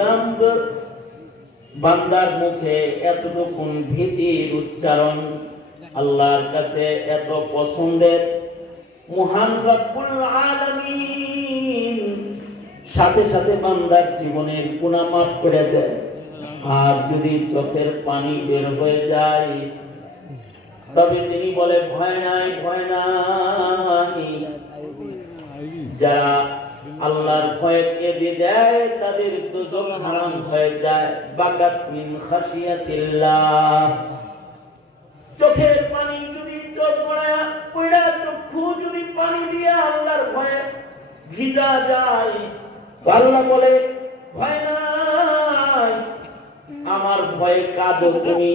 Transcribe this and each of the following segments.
বলছিলাম বান্দার মুখে এতটুকু ভীতির উচ্চারণ আল্লাহর কাছে এত পছন্দের। মহান রব্বুল আলামিন সাথে সাথে বান্দার জীবনের গুনাহ মাফ করে দেয়। আর যদি চোখের পানি বের হয়ে যায় তবে তিনি বলে ভয় নাই, ভয় নাই। যারা আল্লাহর ভয়ে কেঁদে দেয় তাদের দুজক হারাম হয়ে যায়। বাকাত মিন খাশিয়াতিল্লাহ। চোখের পানি যদি চোখ পড়া চক্ষু যদি পানি দিয়ে আল্লাহর ভয়ে ভিজা যায়, আল্লাহ বলে ভয় নাই, আমার ভয়ে কাঁদো তুমি।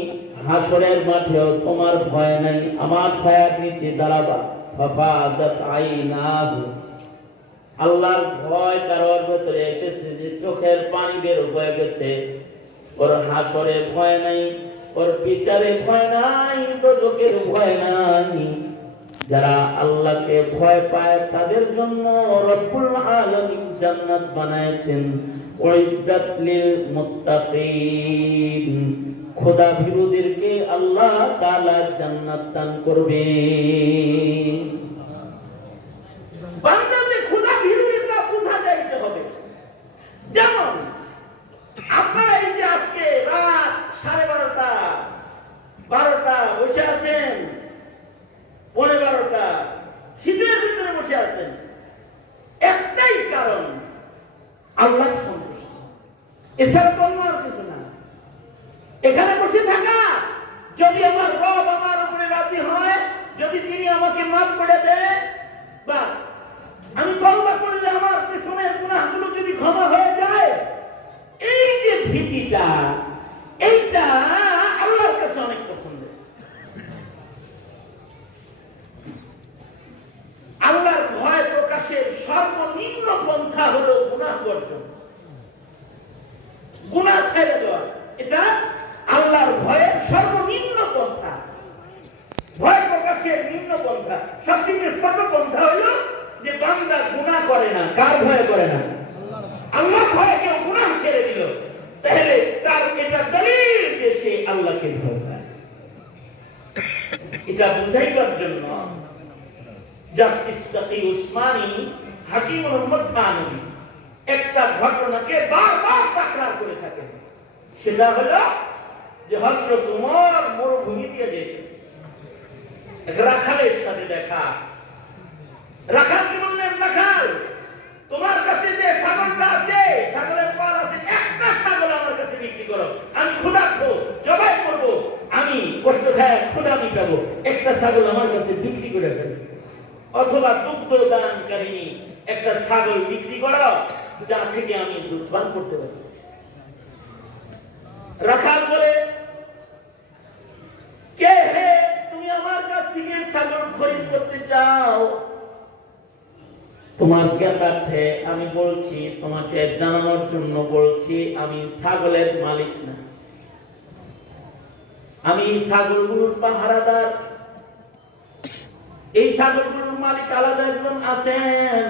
হাসরের মাঠেও তোমার ভয় নাই, আমার ছায়ার নিচে দাঁড়াবা। ফাফাজাত আইনাহু। আল্লাহর ভয় কারোর ভেতরে এসেছে যে চোখের পানি বের হয়ে গেছে, ওর হাসরে ভয় নাই, ওর বিচারে ভয় নাই, দোজখের ভয় নাই। যারা আল্লাহকে ভয় পায় তাদের জন্য রব্বুল আলামিন জান্নাত বানায়েছেন। উইদ্দাত লিল মুত্তাকিন। খোদা ভীরুদেরকে আল্লাহ তাআলা জান্নাত দান করবে। বান্দাদের খোদা ভীরুটা বোঝা যাইতে হবে। যেমন আপনারা এই যে আজকে রাত 12:30 12টা বসে আছেন, 12:15 শীতের ভিতরে বসে আছেন, একটাই কারণ আল্লাহর সন্তুষ্টি। এছাড়া কোনো আর কিছু না। এখানে বসে থাকা, যদি আমার রব আমার উপরে রাজি হয়, যদি তিনি আমাকে মাফ করে দেয়, বাস আমি তওবা করলে আমার পিছনের গুনাহগুলো যদি ক্ষমা হয়ে যায়, এই যে ভীতিটা, এইটা আল্লাহর কাছে অনেক পছন্দের। আল্লাহর ভয় প্রকাশের সর্বনিম্ন পন্থা হলো গুনাহ বর্জন, গুনাহ ছেড়ে দেওয়া। এটা আল্লাহর ভয়ের সর্বনিম্ন পন্থা। ভয় প্রকাশের নিম্ন পন্থা, সবচেয়ে ছোট পন্থা হলো যে বান্দা গুনাহ করে না। কার ভয় করে না? আল্লাহর ভয়ে কেউ গুনাহ ছেড়ে দিল, তাহলে তার এটা দলিল যে সে আল্লাহকে ভয় করে। এটা বুঝাইবার জন্য জাস্টিস তাকি উসমানী হাকিম মোহাম্মদ থানভী একটা ঘটনাকে বারবার তাকরার করে থাকেন। সেটা হলো যে হযরত ওমর মরুভূমি দিয়ে যেতেছে, এক রাখালের সাথে দেখা। রাখাল কি বললেন, রাখাল তোমার কাছে যে ছাগলটা আছে, ছাগলের পাল আছে, একটা ছাগল আমার কাছে বিক্রি করো, আমি ক্ষুধার্ত জবাই করব, আমি কষ্ট খায় ক্ষুধা মিটাবো, একটা ছাগল আমার কাছে বিক্রি করে ফেলো। অথবা দুগ্ধ দানকারিনী একটা ছাগল বিক্রি করো, যা থেকে আমি দুধ পান করতে পারি। রাখাল বলে, কে হে তুমি আমার কাছ থেকে ছাগল খরিদ করতে চাও? তোমার জ্ঞাতার্থে আমি বলছি, তোমাকে জানানোর জন্য বলছি, আমি ছাগলের মালিক না, আমি ছাগলগুলোর পাহারাদার। এই ছাগলগুলোর মালিক আলাদা একজন আছেন,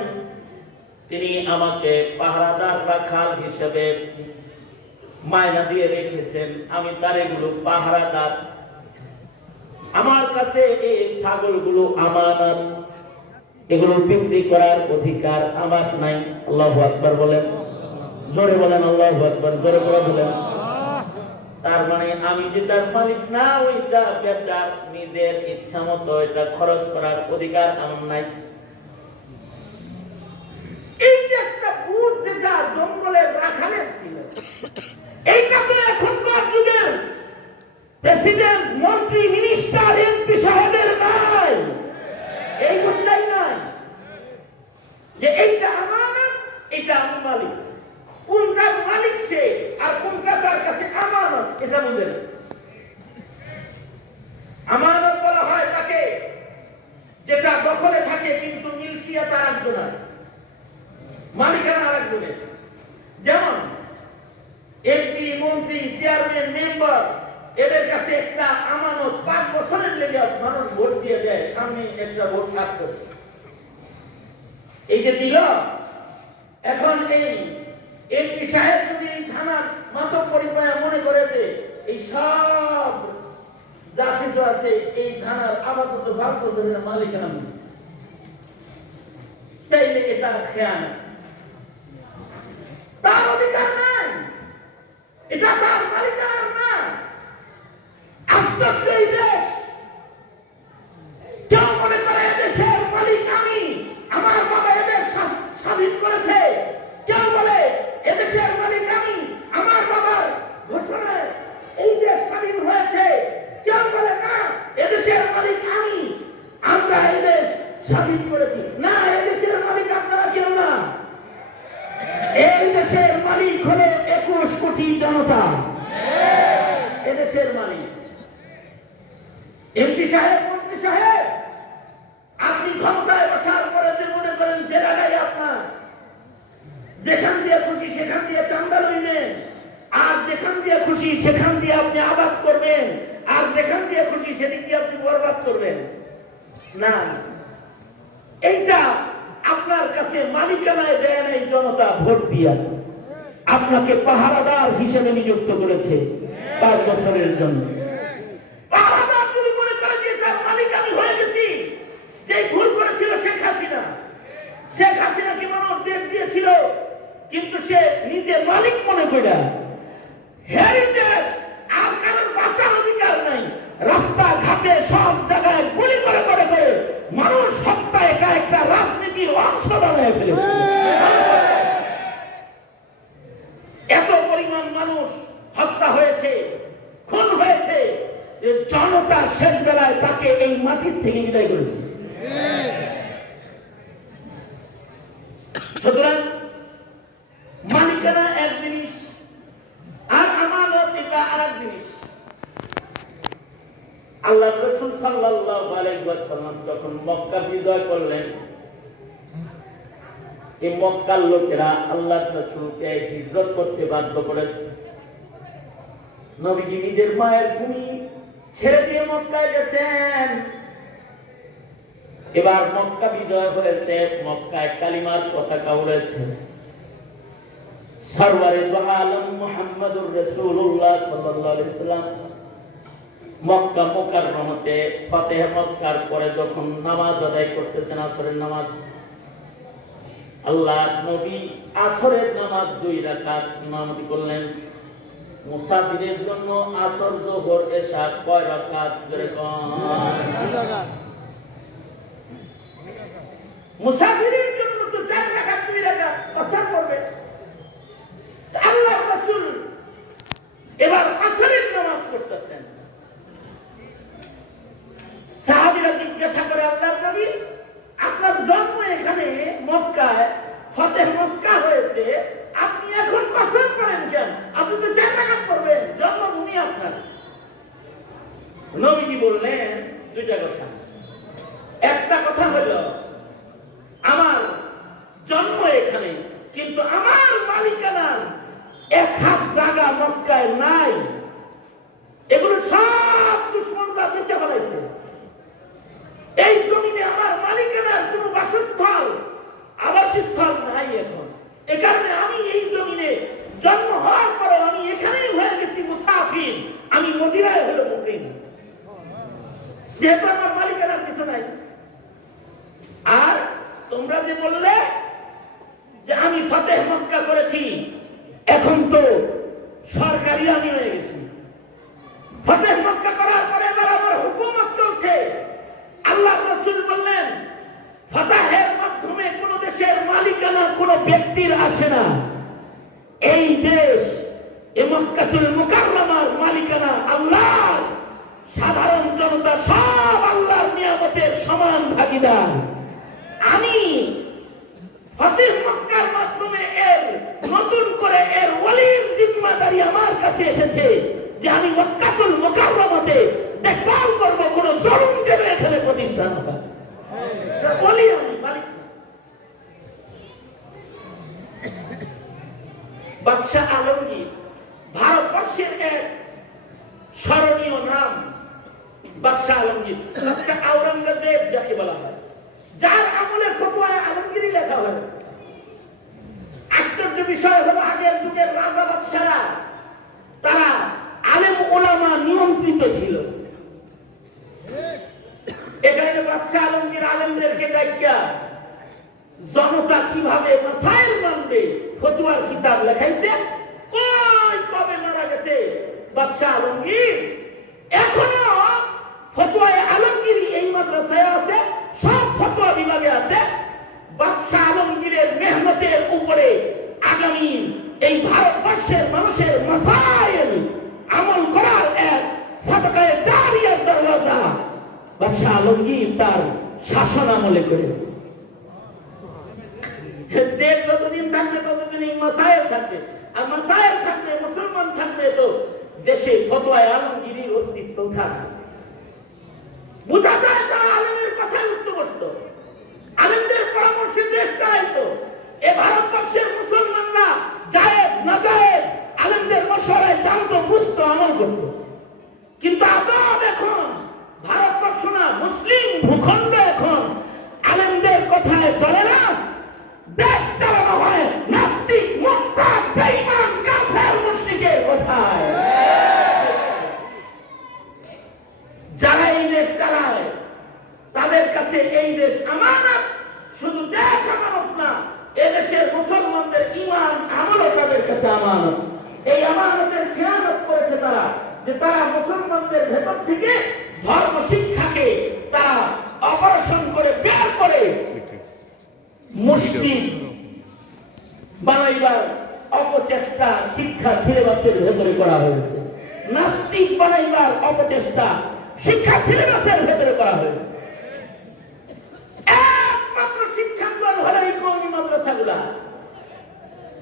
তিনি আমাকে পাহারাদার রাখাল হিসেবে মায়না দিয়ে রেখেছেন, আমি তার এগুলো পাহারাদার। আমার কাছে এই ছাগলগুলো আমানত, এগুলো বিক্রি করার অধিকার আমার নাই। আল্লাহু আকবার বলেন, জোরে বলেন আল্লাহু আকবার, জোরে করে বলেন। তার মানে আমি যেটার মালিক না, ওইটা বেচার নিজের ইচ্ছা মতো এটা খরচ করার অধিকার আমার নাই। এই যে একটা ভূত যেটা জঙ্গলের রাখালের ছিল, এইটা তো এখনকার যুগের প্রেসিডেন্ট, মন্ত্রী, মিনিস্টার, এমপি সাহেবের নাই। এই বুঝলাই নাই যে এইটা আমানত, এটা আমি মালিক। কোনটার মালিক সে আর কোনটা তার কাছে আমানত, এটা বুঝে না। আমানত বলা হয় তাকে যেটা দখলে থাকে কিন্তু মিলকিয়াত আরেকজনের, মালিকানা আরেকজনের। যেমন এমপি, মন্ত্রী, চেয়ারম্যান, মেম্বার, এদের কাছে একটা আমানত 5 বছরের লেগে মানুষ ভোট দিয়ে দেয়, সামনে একটা ভোট থাকতেছে, এই যে দিল। এখন এই এমপি সাহেব যদি থানা কোটি মনে করে যে এই সব যা কিছু আছে এই থানার আপাতত 5 বছরের মালিক আমি, তাইলে এটা খেয়ানত, তার অধিকার নাই, এটা তার মালিকানার না। আশ্চর্য এই দেশ, কেউ মনে করে এদেশের মালিক আমি, আমার বাবা এদেশ স্বাধীন করেছে, কেউ বলে এদেশের মালিক আমি, আমার বাবার ঘোষণায় এই দেশ স্বাধীন হয়েছে, কেউ বলে না এদেশের মালিক আমি, আমরা এই দেশ স্বাধীন করেছি। না, এদেশের মালিক আপনারা কেউ না, এই দেশের মালিক হলো 21 কোটি জনতা, এদেশের মালিক। এমপি সাহেব, মন্ত্রী সাহেব, আপনি ক্ষমতায় বসার পরে যে মনে করেন যে জায়গায় আপনার, যেখান দিয়ে খুশি সেখান দিয়ে চান্দা লইবেন, আর যেখান দিয়ে খুশি সেখান দিয়ে আপনি আবাদ করবেন, আর যেখান দিয়ে খুশি সেদিক দিয়ে আপনি বরবাদ করবেন না। এইটা আপনার কাছে মালিকানায় দেয় নাই জনতা ভোট দিয়া, আপনাকে পাহারাদার হিসেবে নিযুক্ত করেছে 5 বছরের জন্য। পাহারাদার যদি মনে করে যে তার মালিক আমি হয়ে গেছি, যে ভুল করেছিল শেখ হাসিনা, শেখ হাসিনাকে মানুষ দেশ দিয়েছিল, কিন্তু সে নিজে মালিক মনে করে হেরিটেজ আর কারোর বাঁচার অধিকার নাই, রাস্তা ঘাটে সব জায়গায় গুলি করে করে করে মানুষ হত্যা একা একটা রাজনীতির অংশ বানিয়ে ফেলেছে। এত পরিমাণ মানুষ হত্যা হয়েছে, খুন হয়েছে, যে জনতা শেষ বেলায় তাকে এই মাটির থেকে বিদায় করেছে। সুতরাং মালিকানা এক জিনিস আর আমানত এটা আরেক জিনিস। আল্লাহ রাসূল সাল্লাল্লাহু আলাইহি ওয়াসাল্লাম যখন মক্কা বিজয় করলেন, এই মক্কার লোকেরা আল্লাহ রাসূলকে হিজরত করতে বাধ্য করেছে। নবীজি নিজের মায়ের ভূমি ছেড়ে দিয়ে মক্কায় গেছেন। এবার মক্কা বিজয় হয়েছে, মক্কায় কালিমার পতাকা উড়েছে। সরওয়ারে দু আলম মুহাম্মদুর রাসূলুল্লাহ সাল্লাল্লাহু আলাইহি ওয়াসাল্লাম মক্কা মুকাররমাতে ফতেহ মক্কার পরে যখন নামাজ আদায় করতেছেন, আসরের নামাজ, আল্লাহর নবী আসরের নামাজ 2 রাকাত ইমামতি করলেন। মুসাফিরের জন্য আসর, যোহর, এশা কয় রাকাত? মুসাফিরের জন্য তো 4 রাকাত 2 রাকাত আসর করবে। আল্লাহর রাসূল এবার আসরের নামাজ করতেছেন। সাহাবীরা জিজ্ঞাসা করে, আল্লাহর নবী, আপনার জন্ম এখানে মক্কায়, ফতেহ মক্কা হয়েছে, আপনি এখন কসম করেন কেন? আপনি তো 4 রাকাত করবেন, জন্মভূমি আপনার। নবীজি বললেন 2টা কথা। একটা কথা হলো, আমার জন্ম এখানে, কিন্তু আমার মালিকানার 1 হাত জায়গা মক্কায় নাই, এগুলো সব দুশমনরা বেচে ফেলাইছে। এই জমিনে আমার মালিকানার কোনো বাসস্থল, আবাসস্থল নাই এখন। এ কারণে আমি এই জমিনে জন্ম হওয়ার পরে আমি এখানেই হয়ে গেছি মুসাফির, আমি মদিনায় হলো মুকিম, যেহেতু আমার মালিকানার কিছু নাই। আর তোমরা যে বললে যে আমি ফতেহ মক্কা করেছি, এখন তো সরকারি আমি হয়ে গেছি। ফতেহ মক্কা করার পরে এবার আমার হুকুমত চলছে। আল্লাহ রাসূল বললেন, ফতহের মাধ্যমে কোন দেশের মালিকানা কোন ব্যক্তির আসে না। এই দেশ, এই মক্কাতুল মুকাররমার মালিকানা আল্লাহর। সাধারণ জনতা সব আল্লাহর নিয়ামতের সমান ভাগীদার। আমি ফতেহ মক্কার মাধ্যমে এর নতুন করে এর ওয়ালির জিম্মাদারি আমার কাছে এসেছে, যে আমি মক্কাতুল মুকাররমাতে দেখভাল করব, কোন জুলুম যেন এখানে প্রতিষ্ঠা না হয়। বলি আমি মালিক। বাদশাহ আলমগীর ভারতবর্ষের এক স্মরণীয় নাম। বাদশাহ আলমগীর, বাদশাহ আওরঙ্গজেব যাকে বলা হয়, যার আমলে ফতোয়া আলমগীরই লেখা হয়েছে। আশ্চর্য বিষয় হলো, আগের যুগের রাজা বাদশাহরা জীবিত ছিল। এখানে বাদশাহ আলমগীর আলেমদেরকে ডাকিয়া জনতা কিভাবে মাসাইল মানবে ফতোয়ার কিতাব লেখাইছে। কই কবে মারা গেছে বাদশাহ আলমগীর, এখনো ফতোয়ায়ে আলমগীরি এই মাদ্রাসায় আছে, সব ফতোয়া বিভাগে আছে। বাদশাহ আলমগীরের মেহনতের উপরে আগামী এই ভারতবর্ষের মানুষের মাসাইল আমল করার এক সাদকায়ে জারিয়ার দরওয়াজা বাদশাহ আলমগীর তার শাসন আমলে করেছে। দেশ যতদিন থাকবে ততদিন এই মাসাইল থাকবে, আর মাসাইল থাকবে, মুসলমান থাকবে, তো দেশে ফতোয়ায়ে আলমগীরির অস্তিত্ব থাকবে। বুঝা যায় তারা আলেমের কথায় উঠতে আলেমদের পরামর্শে দেশ চালাইতো। এ ভারতবর্ষের মুসলমানরা জায়েজ নাজায়েজ আলেমদের মশওয়ারায় জানতো, বুঝতো, আমল করত। কিন্তু আজব এখন ভারতবর্ষ না, মুসলিম ভূখণ্ড এখন আলেমদের কথায় চলে না, দেশ চালানো হয় নাস্তিক, মুরতাদ, বেঈমান, কাফের, মুশরিকের কথায়। যারা এই দেশ চালায় তাদের কাছে এই দেশ আমানত। শুধু দেশ আমানত না, এদেশের মুসলমানদের ঈমান আমলও তাদের কাছে আমানত। এই আমানতের খেয়ানত করেছে তারা, যে তারা মুসলমানদের ভেতর থেকে ধর্ম শিক্ষাকে তারা অপারেশন করে বের করে মুসলিম বানাইবার অপচেষ্টা শিক্ষা সিলেবাসের ভেতরে করা হয়েছে। নাস্তিক বানাইবার অপচেষ্টা শিক্ষা সিলেবাসের ভেতরে করা হয়েছে। একমাত্র শিক্ষাঙ্গন হলো এই কওমি মাদ্রাসাগুলা,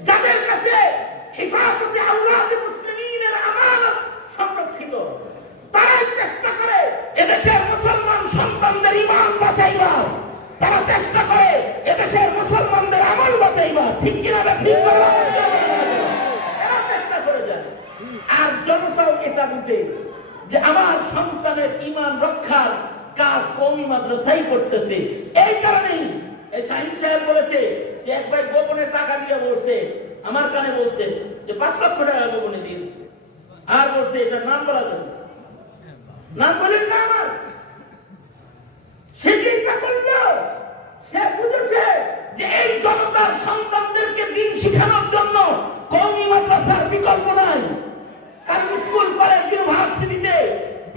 যাদের কাছে হিফাজতে আওলাদে মুসলিমিনের আমানত সংরক্ষিত। তারাই চেষ্টা করে এদেশের মুসলমান সন্তানদের ঈমান বাঁচাইবার, তারা চেষ্টা করে এদেশের মুসলমানদের আমল বাঁচাইবার। ঠিক কিনা? ঠিক এরা চেষ্টা করে যায়। আর জনতাও এটা বুঝে যে আমার সন্তানের ঈমান রক্ষার কাজ কওমি মাদ্রাসাই করতেছে। এই কারণেই এই শাহিন সাহেব বলেছে যে এক ভাই গোপনে টাকা দিয়ে বলছে, আমার কানে বলছে যে 5 লক্ষ টাকা গোপনে দিয়েছে, আর বলছে এটা নাম বলা যাবে, নাম বলেন না আমার। সে চিন্তা করলো, সে বুঝেছে যে এই জনতার সন্তানদেরকে দিন শিখানোর জন্য কওমি মাদ্রাসার বিকল্প নাই। কারণ স্কুল, কলেজ, ইউনিভার্সিটিতে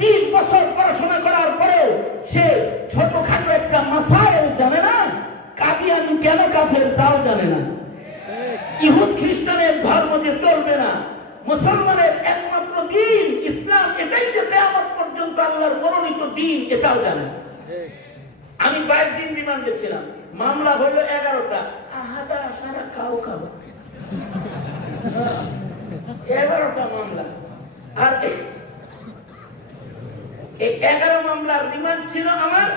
20 বছর পড়াশোনা করার পরেও সে ছোটখাটো একটা মাসাইল জানে না। কাদিয়ানি কেন কাফের তাও জানে না। ইহুদ খ্রিস্টানের ধর্ম যে চলবে না, মুসলমানের একমাত্র দিন ইসলাম, এটাই যে কিয়ামত পর্যন্ত আল্লাহর মনোনীত দিন, এটাও জানে না। আমি 22 দিন রিমান্ডে ছিলাম, মামলা হলো 11টা। আহাদা সারা খাও 11টা মামলা। আর এই 11 মামলার রিমান্ড ছিল, আমার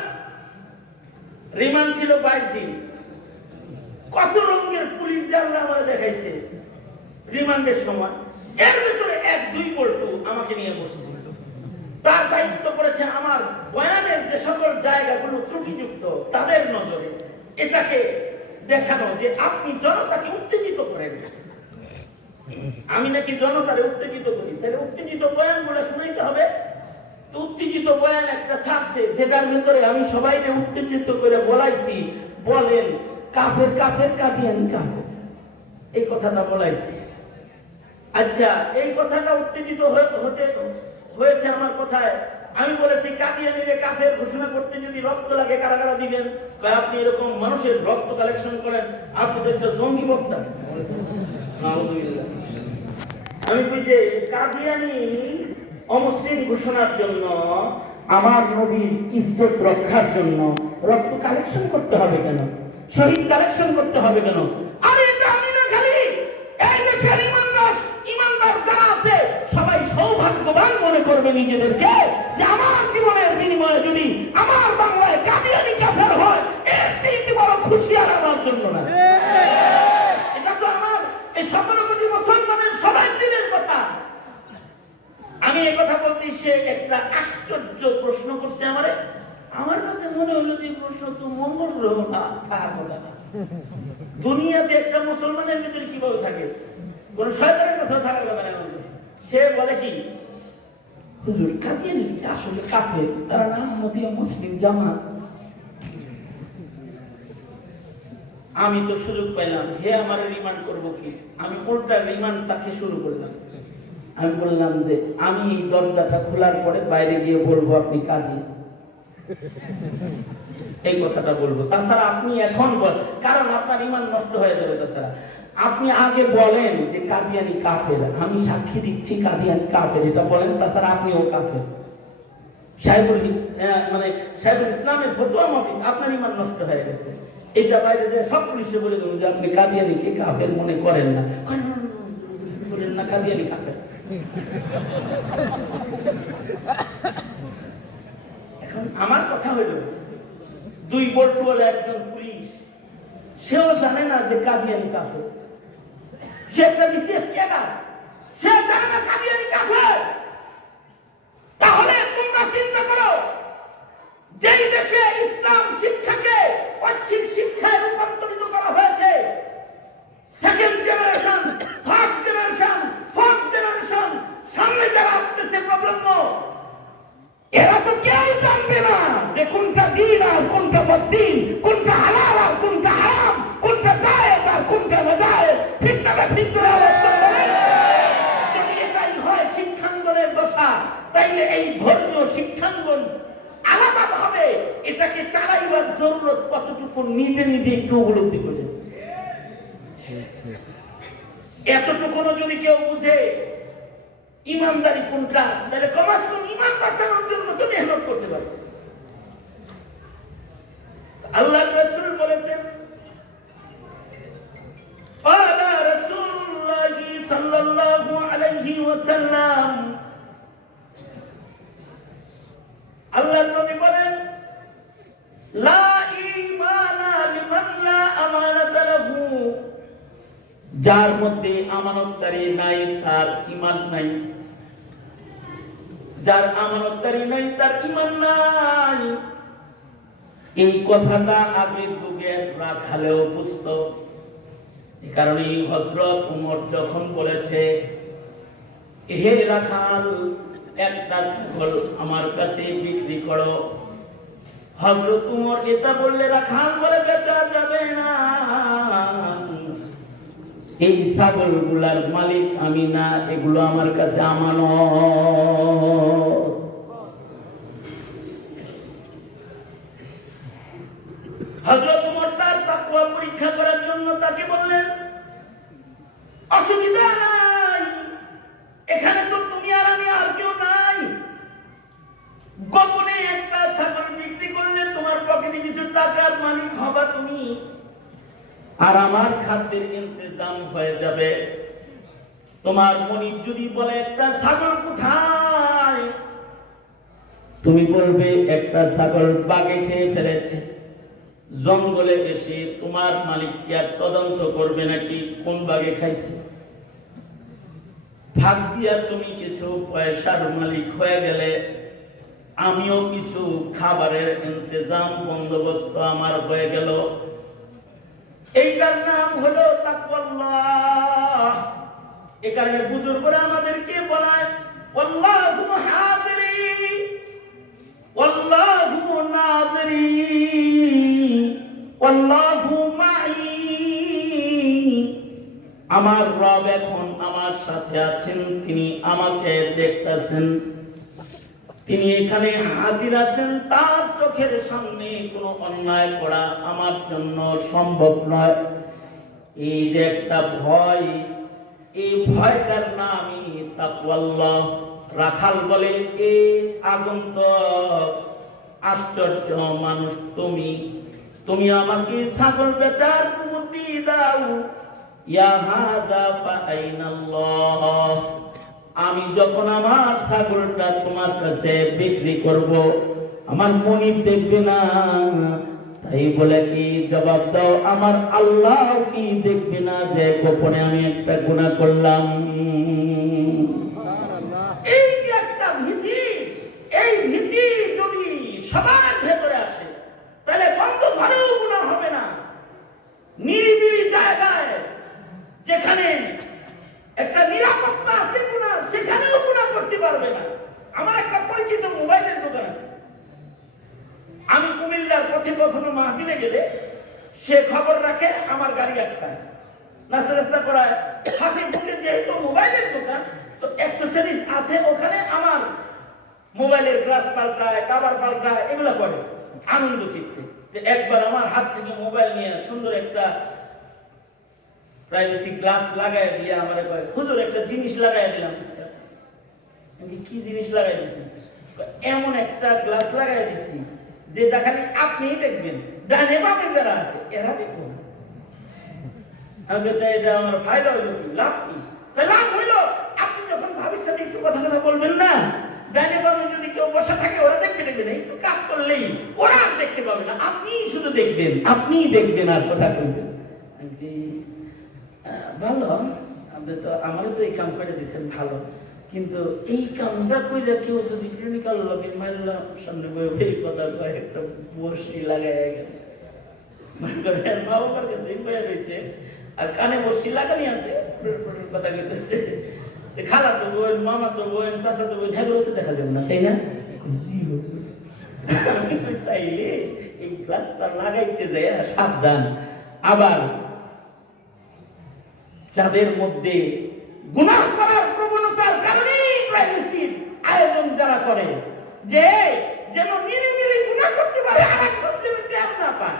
রিমান্ড ছিল 22 দিন। কত রকমের পুলিশ যে আল্লাহ আমাকে দেখাইছে রিমান্ডের সময়। এর ভিতরে 1-2 পল্টু আমাকে নিয়ে বসছে। তার দায়িত্ব করেছে আমার বয়ানের যে সকল জায়গাগুলো ত্রুটিযুক্ত তাদের নজরে এটাকে দেখানো, যে আপনি জনতাকে উত্তেজিত করেন। আমি নাকি জনতারে উত্তেজিত করি, তাহলে উত্তেজিত বয়ানগুলো শুনাইতে হবে। তো উত্তেজিত বয়ান একটা ছাড়ছে, যেটার ভিতরে আমি সবাইকে উত্তেজিত করে বলাইছি, বলেন কাফের কাফের কাদিয়ানি কাফের, এই কথাটা বলাইছি। আচ্ছা, এই কথাটা উত্তেজিত হয়েছে আমার কথায়। আমি বলেছি কাদিয়ানিরে কাফের ঘোষণা করতে যদি রক্ত লাগে কারা কারা দিবেন? আপনি এরকম মানুষের রক্ত কালেকশন করেন, আপনাদের তো জঙ্গি বক্তা। আমি বুঝে কাদিয়ানি অমুসলিম ঘোষণার জন্য, আমার নবীর ইজ্জত রক্ষার জন্য রক্ত কালেকশন করতে হবে কেন? শহীদ কালেকশন করতে হবে কেন? আরে এটা আমি না, খালি এই দেশের ইমানদার যারা আছে সবাই সৌভাগ্যবান মনে করবে নিজেদেরকে, যে আমার জীবনের বিনিময়ে যদি আমার বাংলায় কাদিয়ানি কাফের হয়, এর চেয়ে বড় খুশি আর আমার জন্য না। এটা তো আমার এই 17 কোটি মুসলমানের সবাই দিনের কথা। আমি এই কথা বলতে সে একটা আশ্চর্য প্রশ্ন করছে আমারে। আমার কাছে মনে হলো যে প্রশ্ন তো মঙ্গল গ্রহ না, দুনিয়াতে একটা মুসলমানের ভিতরে কিভাবে থাকে, কোন শয়তানের কাছে থাকার কথা না। সে বলে কি, হুজুর কাদিয়ানি আসলে কাফের, তারা নাম মদিয়া মুসলিম জামাত। আমি তো সুযোগ পাইলাম, হে আমার রিমান্ড করবো কি, আমি উল্টা রিমান্ড তাকে শুরু করলাম। আমি বললাম যে আমি এই দরজাটা খোলার পরে বাইরে গিয়ে বলবো আপনি কাঁদিয়ে, এই কথাটা বলবো। তাছাড়া আপনি এখন কারণ আপনার ইমান নষ্ট হয়ে যাবে। তাছাড়া আপনি আগে বলেন যে কাদিয়ানি কাফের, আমি সাক্ষী দিচ্ছি কাদিয়ানি কাফের, এটা বলেন। তাছাড়া আপনিও কাফের। সাহেবুল ইসলামের ফতোয়া মাফিক আপনার ইমান নষ্ট হয়ে গেছে। এটা বাইরে যে সব পুলিশে বলে দেবো যে আপনি কাদিয়ানিকে কাফের মনে করেন না, বলেন না কাদিয়ানি কাফের। এখন আমার কথা হইল, 2 বল্টুওয়ালা একজন পুলিশ, সেও জানে না যে কাদিয়ানি কাফের। সে একটা বিশেষ ক্যাডার, সে জানে না কাদিয়ানি কাফের। তাহলে তোমরা চিন্তা করো, যেই দেশে ইসলাম শিক্ষাকে পশ্চিম শিক্ষায় রূপান্তরিত করা হয়েছে, second generation, third generation, fourth generation, সামনে যারা আসতেছে প্রজন্ম, এরা তো কেউ জানবে না যে কোনটা দিন আর কোনটা বদ্দিন, কোনটা হালাল আর কোনটা হারাম, কোনটা জায়েজ আর কোনটা নাজায়েজ। ঠিক না? ঠিক করে যদি এটাই হয় শিক্ষাঙ্গনের দশা, তাইলে এই ধর্মীয় শিক্ষাঙ্গন আলাদা ভাবে এটাকে চালাইবার জরুরত কতটুকু নিজে নিজে একটু উপলব্ধি করে। এতটুকুনো যদি কেউ বুঝে ইমানদারি কোনটা, তাহলে কমাস কম ইমান বাঁচানোর জন্য তো মেহনত করতে পারবে। আল্লাহ রাসূল বলেছেন, قال رسول الله صلى الله عليه وسلم, আল্লাহ নবী বলেন, লা ঈমানা লিমান লা আমানাতা লাহু, যার মধ্যে আমানতদারি নাই তার ঈমান নাই। যার আমানতদারি নাই তার ঈমান নাই। এই কথাটা আগে যুগে রাখালেও বুঝতো। এই কারণে হযরত ওমর যখন বলেছে, হে রাখাল, একটা ছাগল আমার কাছে বিক্রি করো, হযরত ওমর এটা বললে রাখাল বলে বেচা যাবে না, এই ছাগলগুলার মালিক আমি না, এগুলো আমার কাছে আমানত। হযরত ওমর তার তাকওয়া পরীক্ষা করার জন্য তাকে বললেন, অসুবিধা নাই, এখানে তো তুমি আর আমি আর কেউ নাই, গোপনে একটা ছাগল বিক্রি করলে তোমার পকেটে কিছু টাকার মালিক হবা তুমি, আর আমার খাদ্যের ইন্তজাম হয়ে যাবে। তোমার মনিব যদি বলে একটা ছাগল কোথায়, তুমি বলবে একটা ছাগল বাঘে খেয়ে ফেলেছে। জঙ্গলে এসে তোমার মালিক কি আর তদন্ত করবে নাকি কোন বাঘে খাইছে? ভাগ দিয়া তুমি কিছু পয়সার মালিক হয়ে গেলে আমিও কিছু খাবারের ইন্তজাম বন্দোবস্ত আমার হয়ে গেল। এইটার নাম হলো তাকওয়াল্লাহ। এই কারণে বুজুর্গরা আমাদেরকে বলায়, আল্লাহু হাজিরি আল্লাহু নাজিরি আল্লাহু মাই। আমার রব এখন আমার সাথে আছেন, তিনি আমাকে দেখতেছেন, তিনি এখানে হাজির আছেন। তার চোখের সামনে কোনো অন্যায় করা আমার জন্য সম্ভব নয়। এই যে একটা ভয়, এই ভয়টার নামই তাকওয়াল্লাহ। রাখাল বলে, এই আগন্তুক আশ্চর্য মানুষ তুমি, তুমি আমাকে ছাগল বেচার বুদ্ধি দাও। ইয়া হাদা ফাআইনাল্লাহ, আমি যখন আমার ছাগলটা তোমার কাছে বিক্রি করব, আমার মনিব দেখবে না, তাই বলে কি জবাব দাও, আমার আল্লাহ কি দেখবে না যে গোপনে আমি একটা গুনাহ করলাম? এই যে একটা ভীতি, এই ভীতি যদি সবার ভেতরে আসে, তাহলে বন্ধ ঘরেও গুনাহ হবে না। নিরিবিলি জায়গায় যেখানে একটা নিরাপত্তা আছে গুনাহ, সেখানেও গুনাহ করতে পারবে না। আমার একটা পরিচিত মোবাইলের দোকান আছে, আমি কুমিল্লার পথে কখনো মাহফিলে গেলে সে খবর রাখে আমার গাড়ি একটা নাস্তা করায় হাতে বুকে, যেহেতু মোবাইলের দোকান তো অ্যাক্সেসরিজ আছে ওখানে, আমার মোবাইলের গ্লাস পাল্টায়, কভার পাল্টায়, এগুলো করে আনন্দ চিত্তে। যে একবার আমার হাত থেকে মোবাইল নিয়ে সুন্দর একটা প্রাইভেসি গ্লাস লাগাই দিয়ে আমার কয়, হুজুর একটা জিনিস লাগাই দিলাম। কি জিনিস লাগাই দিছি? এমন একটা গ্লাস লাগাই দিছি যেটা খালি আপনিই দেখবেন, ডানে বামে যারা আছে এরা দেখুন। এটা আমার ফায়দা হইল কি, লাভ কি? লাভ হইল আপনি যখন ভাবির সাথে একটু কথা কথা বলবেন না, ডানে বামে যদি কেউ বসে থাকে ওরা দেখবে, দেখবে না, একটু কাজ করলেই ওরা আর দেখতে পাবে না, আপনি শুধু দেখবেন, আপনিই দেখবেন আর কথা বলবেন। ভালো, আপনি তো আমারও তো এই কাম করে দিচ্ছেন ভালো, কিন্তু এই কামটা কইলে কেউ যদি ক্লিনিক্যাল লগে মাইল্লা সামনে বই কথা কয়, একটা বসি লাগাই গেছে মা বাবার কাছে বইয়া রয়েছে আর কানে বসি লাগানি আছে, কথা কইতেছে খালা তো বোন, মামা তো বোন, চাচা তো বোন, হ্যাঁ তো দেখা যাবে না, তাই না? তাইলে এই গ্লাসটা লাগাইতে যায় সাবধান। আবার যাদের মধ্যে গুনাহ করার প্রবণতার কারণে প্রাইভেসির আয়োজন যারা করে, যে যেন নিরিবিলি গুনাহ করতে পারে আর একজন যেন টের না পায়,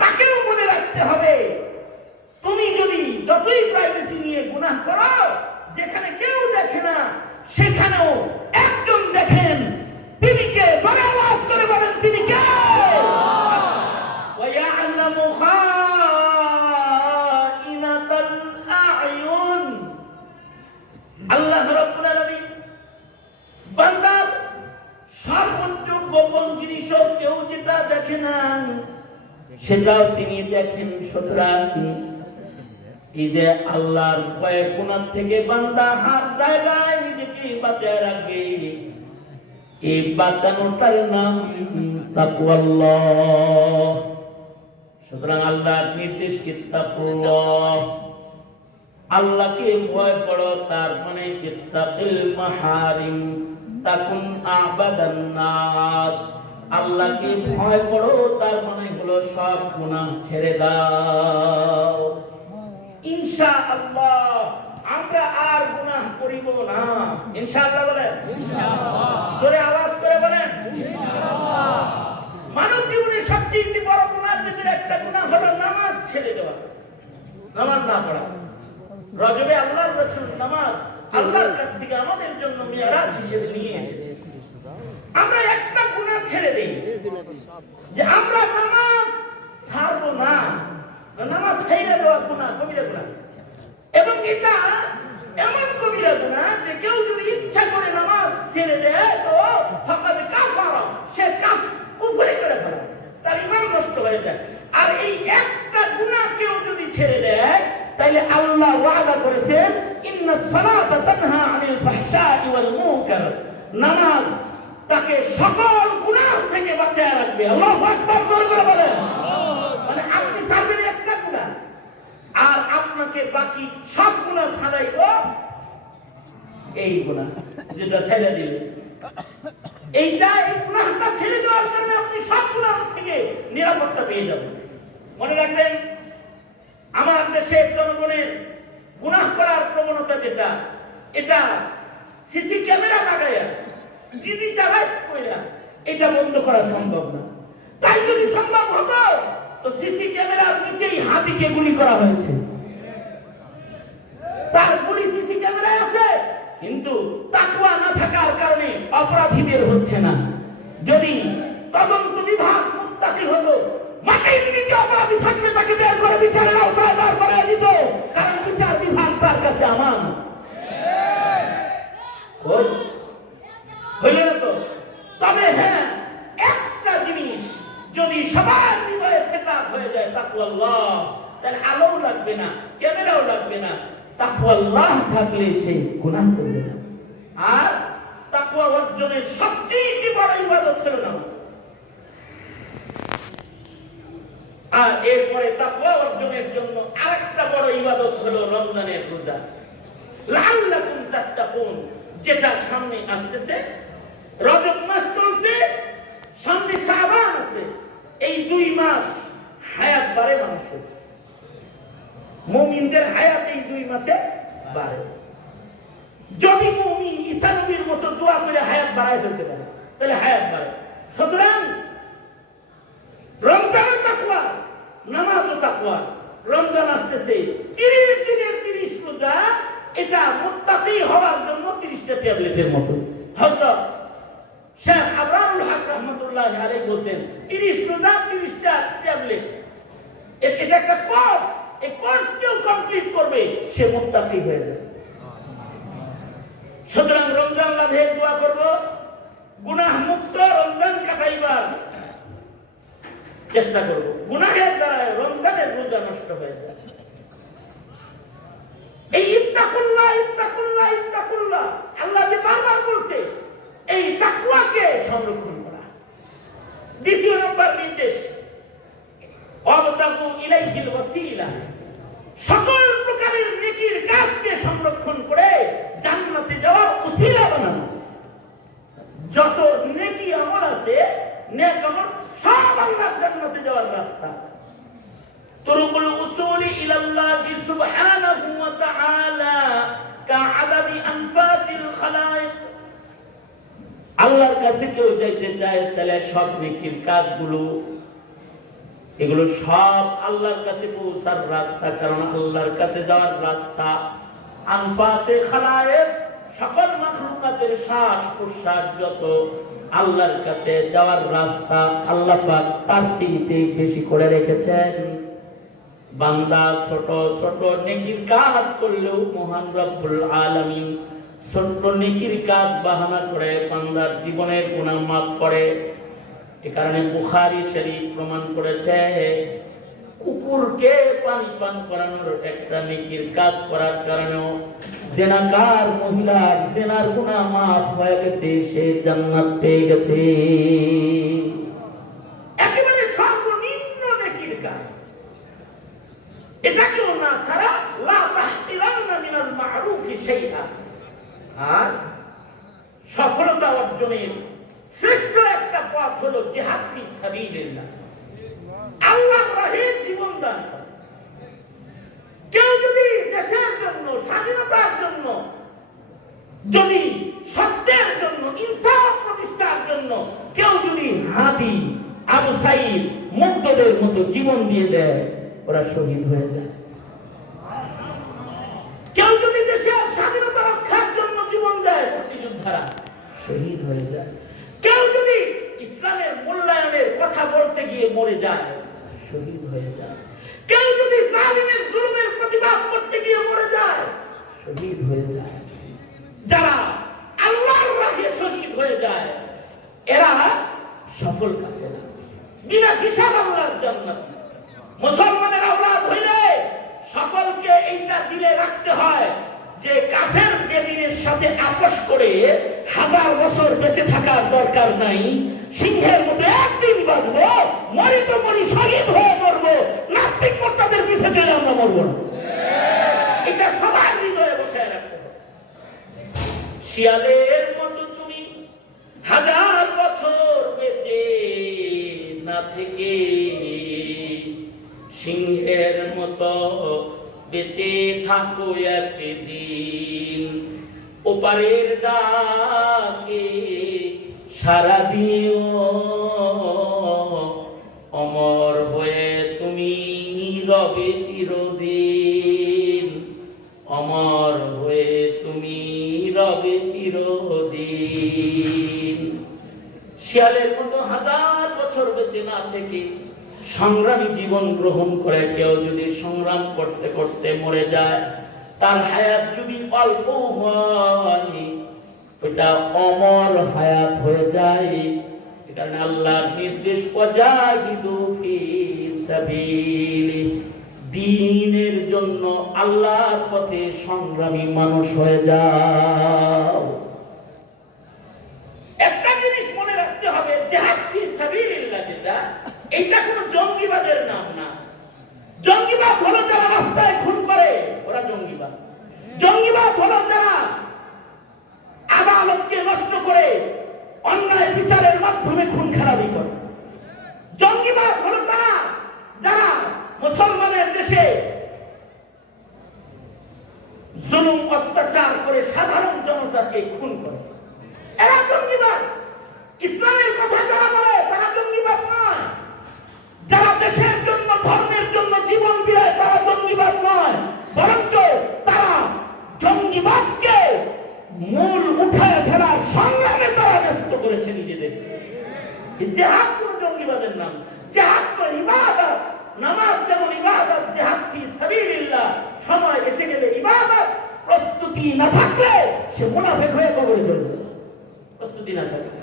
তাকেও মনে রাখতে হবে তুমি যদি যতই প্রাইভেসি নিয়ে গুনাহ করো, যেখানে কেউ দেখে না সেখানেও একজন দেখেন, তিনি কে? জোরে আওয়াজ করে বলেন, তিনি কে? ওয়া ইয়ালামু খাইনাতাল আ'য়ুন। আল্লাহ রাব্বুল আলামিন বান্দার সর্বোচ্চ গোপন জিনিসও কেউ যেটা দেখে না সেটাও তিনি দেখেন। সুতরাং এই যে আল্লাহর ভয়ে গুনাহ থেকে বান্দা হার জায়গায় নিজেকে বাঁচায় রাখবে, এই বাঁচানোটার নাম তাকওয়াল্লাহ। সুতরাং আল্লাহর নির্দেশ কি? তাকওয়াল্লাহ, আল্লাহকে ভয় করো, তার মানে ইত্তাকিল মাহারিম তাকুন আবাদান নাস। আল্লাহকে ভয় করো তার মানে হলো সব গুনাহ ছেড়ে দাও। ইনশাআল্লাহ আমরা আর গুনাহ করিব না, ইনশাআল্লাহ বলেন, ইনশাআল্লাহ জোরে আওয়াজ করে বলেন, ইনশাআল্লাহ। মানব জীবনের সবচেয়ে বড় গুনাহের ভিতরে একটা গুনাহ হলো নামাজ ছেড়ে দেওয়া, নামাজ না পড়া। রজবে আল্লাহর রাসূল নামাজ আল্লাহর কাছ থেকে আমাদের জন্য মিরাজ হিসেবে নিয়ে এসেছে। আমরা একটা গুনাহ ছেড়ে দেই যে আমরা নামাজ ছাড়বো না, নামাজ ছেড়ে দেওয়া গুনাহ কবিরা গুনাহ, এবং এটা এমন কবিরা গুনাহ যে কেউ যদি ইচ্ছা করে নামাজ ছেড়ে দেয় তো ফাকাদ কাফারা, সে কুফরি করে ফেলে, তার ঈমান নষ্ট হয়ে যায়। আর এই একটা গুনাহ কেউ যদি ছেড়ে দেয় তাইলে আল্লাহ ওয়াদা করেছেন ইন্নাস সালাতা তানহা আনিল ফাহশাই ওয়াল মুনকার, নামাজ তাকে সকল গুনাহ থেকে বাঁচিয়ে রাখবে। আল্লাহু আকবার করে বলেন। মানে আপনি ছাড়বেন একটা গুনাহ আর আপনাকে বাকি সব গুনাহ ছাড়াইব এই গুনাহ যেটা ছেড়ে দিলেন। এইটা এই গুনাহটা ছেড়ে দেওয়ার জন্য আপনি সব গুনাহ থেকে নিরাপত্তা পেয়ে যাবেন। মনে রাখবেন আমার দেশের জনগণের গুনাহ করার প্রবণতা যেটা, এটা সিসি ক্যামেরা লাগাইয়া ডিজিটালাইজ কইরা এটা বন্ধ করা সম্ভব না। তাই যদি সম্ভব হতো তো সিসি ক্যামেরার নিচেই হাতিকে গুলি করা হয়েছে, তার গুলি সিসি ক্যামেরায় আছে, কিন্তু তাকওয়া না থাকার কারণে অপরাধী বের হচ্ছে না। যদি তদন্ত বিভাগ মুত্তাকি হতো, মাটির নিচে অপরাধী থাকলে তাকে বের করে বিচারের আওতায় দাঁড় করায় দিত, কারণ বিচার বিভাগ তার কাছে আমান। হইল না তো? তবে হ্যাঁ, একটা জিনিস যদি সবার হৃদয়ে সেটআপ হয়ে যায় তাকওয়াল্লাহ, তাহলে আলোও লাগবে না, ক্যামেরাও লাগবে না। তাকওয়াল্লাহ থাকলে সে গুনাহ করবে না। আর তাকওয়া অর্জনের সবচেয়ে বড় ইবাদত হলো নামাজ। আর এরপরে তাকওয়া অর্জনের জন্য আরেকটা বড় ইবাদত হলো রমজানের রোজা। লাআল্লাকুম তাত্তাকুন, যেটা সামনে আসতেছে, রজব মাস চলছে, সামনে শাবান আছে, এই 2 মাস হায়াত বাড়ে মানুষের, মুমিনদের হায়াত এই 2 মাসে বাড়ে। যদি মুমিন ঈসা নবীর মতো দোয়া করে হায়াত বাড়ায় ফেলতে পারে তাহলে হায়াত বাড়ে। সুতরাং রমজানের তাকওয়া, নামাজও তাকওয়া। রমজান আসতেছে, 30 দিনের 30 রোজা, এটা মুত্তাকি হওয়ার জন্য 30টা ট্যাবলেটের মতো। হযরত শেখ আবরারুল হক রাহমাতুল্লাহি আলাইহি বলতেন 30 রোজা 30টা ট্যাবলেট, এটা একটা কোর্স। এই কোর্স কেউ কমপ্লিট করবে সে মুত্তাকি হয়ে যাবে। সুতরাং রমজান লাভের দোয়া করব, গুনাহ মুক্ত রমজান কাটাইবার চেষ্টা করব। গুনাহের দ্বারা রমজানের রোজা নষ্ট হয়ে যায়। এই ইত্তাকুল্লাহ ইত্তাকুল্লাহ ইত্তাকুল্লাহ আল্লাহ যে বারবার বলছে, এই তাকওয়াকে সংরক্ষণ করা। দ্বিতীয় নম্বর নির্দেশ, ওয়াবতাগু ইলাইহিল ওয়াসিলা, সকল প্রকারের নেকির কাজকে সংরক্ষণ করে জান্নাতে যাওয়ার উসিলা বানানো। যত নেকি আমল আছে, নেক আমল সব আল্লাহর জান্নাতে যাওয়ার রাস্তা। তুরুকুল উসুলি ইলাল্লাহি সুবহানাহু ওয়া তাআলা কাআদাদি আনফাসিল খালায়েক। আল্লাহর কাছে কেউ যাইতে চায় তাহলে সব নেকির কাজগুলো, এগুলো সব আল্লাহর কাছে পৌঁছার রাস্তা। কারণ আল্লাহর কাছে যাওয়ার রাস্তা আনফাসে খালায়েক, সকল মাখলুকাতের শ্বাস প্রশ্বাস যত আল্লাহর কাছে যাওয়ার রাস্তা আল্লাহ পাক তার চেয়ে বেশি করে রেখেছেন। বান্দা ছোট ছোট নেকির কাজ করলেও মহান রব্বুল আলামিন ছোট নেকির কাজ বাহানা করে বান্দার জীবনের গুনাহ মাফ করে। এ কারণে বুখারী শরীফ প্রমাণ করেছে, কুকুরকে পানি পান করানোর একটা নেকির কাজ করার কারণেও জেনাকার মহিলার জেনার গুনাহ মাফ হয়ে গেছে, সে জান্নাত পেয়ে গেছে। একেবারে সর্বনিম্ন নেকির কাজ, এটাকেও না ছাড়া লা তাহতিরান্না মিনাল মা'রুফি শাইআ। আর সফলতা অর্জনের শ্রেষ্ঠ একটা পথ হলো জিহাদ ফি সাবিলিল্লাহ, আল্লাহর রাহে জীবন দান করা। কেউ যদি দেশের জন্য, স্বাধীনতার জন্য, যদি সত্যের জন্য, ইনসাফ প্রতিষ্ঠার জন্য কেউ যদি হাদি, আবু সাঈদ, মুগ্ধদের মতো জীবন দিয়ে দেয়, ওরা শহীদ হয়ে যায়। কেউ যদি দেশের স্বাধীনতা রক্ষার জন্য জীবন দেয়, মুক্তিযোদ্ধারা শহীদ হয়ে যায়। কেউ যদি ইসলামের মূল্যায়নের কথা বলতে গিয়ে মরে যায়, শহীদ হয়ে যায়। কেউ যদি জালিমের জুলুমের প্রতিবাদ করতে গিয়ে মরে যায়, শহীদ হয়ে যায়। যারা আল্লাহর রাহে শহীদ হয়ে যায়, এরা সফল কাফেলা, বিনা হিসাব আল্লাহর জান্নাত। মুসলমানের আওলাদ হইলে সকলকে এইটা দিলে রাখতে হয় যে কাফের বেদিনের সাথে আপোষ করে 1000 বছর বেঁচে থাকার দরকার নাই। সিংহের মতো একদিন বাঁচবো, মরি তো মরি, শহীদ হয়ে মরবো, নাস্তিক মোর্তাদের পিছে চলে আমরা মরবো না। এটা সবার হৃদয়ে বসায় রাখতে হবে। শিয়ালের মতো তুমি 1000 বছর বেঁচে না থেকে সিংহের মতো বেঁচে থাকো একদিন। ওপারের ডাকে সারা দিও, অমর হয়ে তুমি রবে চিরদিন, অমর হয়ে তুমি রবে চিরদিন। শিয়ালের মতো 1000 বছর বেঁচে না থেকে সংগ্রামী জীবন গ্রহণ করে কেউ যদি সংগ্রাম করতে করতে মরে যায়, তার হায়াত যদি অল্প হয়, ওটা অমর হায়াত হয়ে যায়। কারণ আল্লাহর নির্দেশ, ওয়াজাহিদু ফি সাবিলি, দ্বীনের জন্য আল্লাহর পথে সংগ্রামী মানুষ হয়ে যাও। একটা জিনিস মনে রাখতে হবে, জিহাদ ফি সাবিলিল্লাহ যেটা, এটা কোনো জঙ্গিবাদের নাম না। জঙ্গিবাদ হলো যারা রাস্তায় খুন করে, ওরা জঙ্গিবাদ। জঙ্গিবাদ হলো যারা দাবি করে। জঙ্গিবাদ হলো তারা যারা মুসলমানের দেশে জুলুম অত্যাচার করে সাধারণ জনতাকে খুন করে, এরা জঙ্গিবাদ। ইসলামের কথা যারা বলে তারা জঙ্গিবাদ নয়। যারা দেশের জন্য ধর্মের জন্য জীবন বিলায় তারা জঙ্গিবাদ নয়, বরঞ্চ তারা জঙ্গিবাদকে মূল উঠায় ফেলার সংগ্রামে তারা ব্যস্ত করেছে নিজেদের। জিহাদ কোন জঙ্গিবাদের নাম? জিহাদ তো ইবাদত। নামাজ যেমন ইবাদত, জিহাদ ফি সাবিলিল্লাহ। সময় এসে গেলে ইবাদত, প্রস্তুতি না থাকলে সে মুনাফিক হয়ে কবরে চলে যাবে। প্রস্তুতি না থাকলে,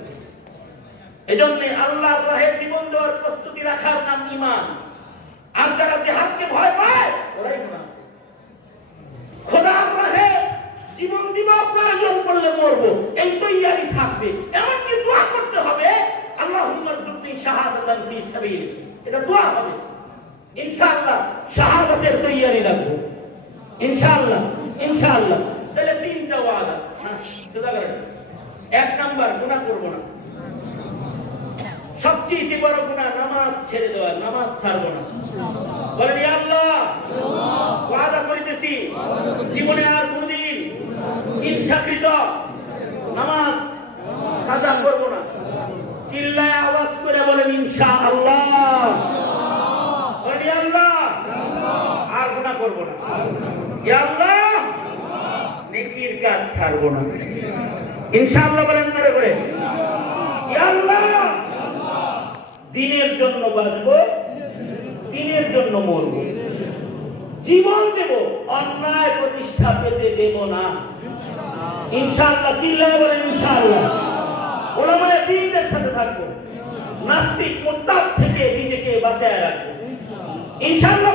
এজন্য আল্লাহর রাহে জীবন দেওয়ার প্রস্তুতি রাখার নাম ঈমান। আর যারা জিহাদকে ভয় পায় ওরাই মুনাফিক। খোদার রাহে জীবন দিব, প্রয়োজন পড়লে মরবো, এই তৈয়ারি থাকবে। এমনকি দোয়া করতে হবে, আল্লাহুম্মা রযুকনি শাহাদাতান ফি সাবিল। এটা দোয়া হবে। ইনশাআল্লাহ শাহাদাতের তৈয়ারি রাখবো, ইনশাআল্লাহ ইনশাআল্লাহ। তাহলে তিনটা ওয়াদা, সোজা করেন। এক নাম্বার, গুনাহ করব না। সবচেয়ে বড় গুনাহ নামাজ ছেড়ে দেওয়া, নামাজ ছাড়বো না। বলেন ইয়া আল্লাহ, ওয়াদা করিতেছি জীবনে আর কোনদিন ইচ্ছাকৃত নামাজ কাজা করব না। চিল্লায় আওয়াজ করে বলেন ইনশাআল্লাহ। বলেন ইয়া আল্লাহ, আর গুনাহ করব না। ইয়া আল্লাহ, নেকির কাজ ছাড়বো না। ইনশাআল্লাহ বলেন করে করে। ইয়া আল্লাহ, দ্বীনের জন্য বাঁচবো, দ্বীনের জন্য মরবো, জীবন দেব, অন্যায় প্রতিষ্ঠা পেতে দেব না। ইনশাআল্লাহ। চিল্লায় বলেন ইনশাআল্লাহ। ওলামায়ে দ্বীনের সাথে থাকবো, নাস্তিক মুরতাদ থেকে নিজেকে বাঁচায় রাখবো। ইনশাআল্লাহ।